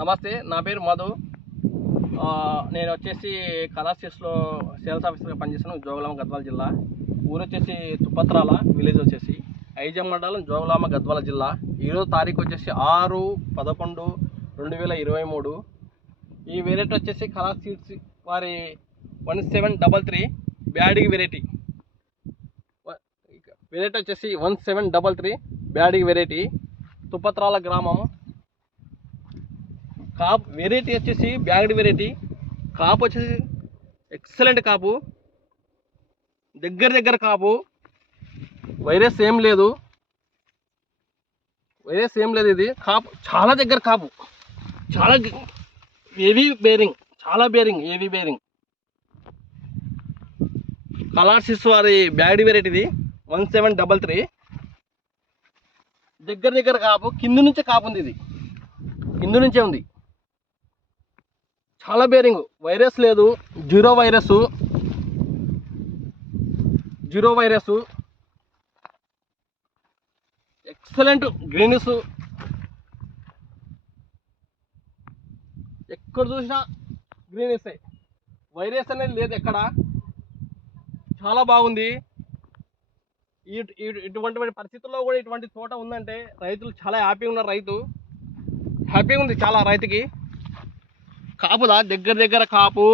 నమస్తే, నా పేరు మధు. నేను వచ్చేసి కళాశిస్లో సేల్స్ ఆఫీసర్గా పనిచేస్తాను. జోగులాంబ గద్వాల జిల్లా. ఊరు వచ్చేసి తుప్పత్రాల, విలేజ్ వచ్చేసి ఐజం మండలం, జోగులాంబ గద్వాల జిల్లా. ఈరోజు తారీఖు వచ్చేసి 6/11/2023. ఈ వెరైటీ వచ్చేసి కళాశీడ్స్ వారి 1733 బ్యాడిగి వెరైటీ. వెరైటీ వచ్చేసి 1733 బ్యాడిగి వెరైటీ, తుప్పత్రాల గ్రామం. కాపు వెరైటీ వచ్చేసి బ్యాగ్డ్ వెరైటీ. కాపు వచ్చేసి ఎక్సలెంట్ కాపు, దగ్గర కాపు. వైరస్ ఏం లేదు, ఇది కాపు చాలా దగ్గర కాపు, చాలా హెవీ బేరింగ్, హెవీ బేరింగ్. కళాశిస్ వారి బ్యాగ్డ్ వెరైటీది 1733. దగ్గర కాపు, కింది నుంచే కాపు ఉంది, ఇది కింది నుంచే ఉంది. చాలా బేరింగ్, వైరస్ లేదు, జీరో వైరస్, ఎక్సలెంట్ గ్రీనిస్. ఎక్కడ చూసినా గ్రీనిస్, వైరస్ అనేది లేదు ఎక్కడ. చాలా బాగుంది. ఇటువంటి పరిస్థితుల్లో కూడా ఇటువంటి తోట ఉందంటే రైతులు చాలా హ్యాపీగా ఉన్నారు. హ్యాపీగా ఉంది చాలా రైతుకి. కాపులా దగ్గర కాపు,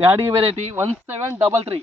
బ్యాడిగి వెరైటీ 1733.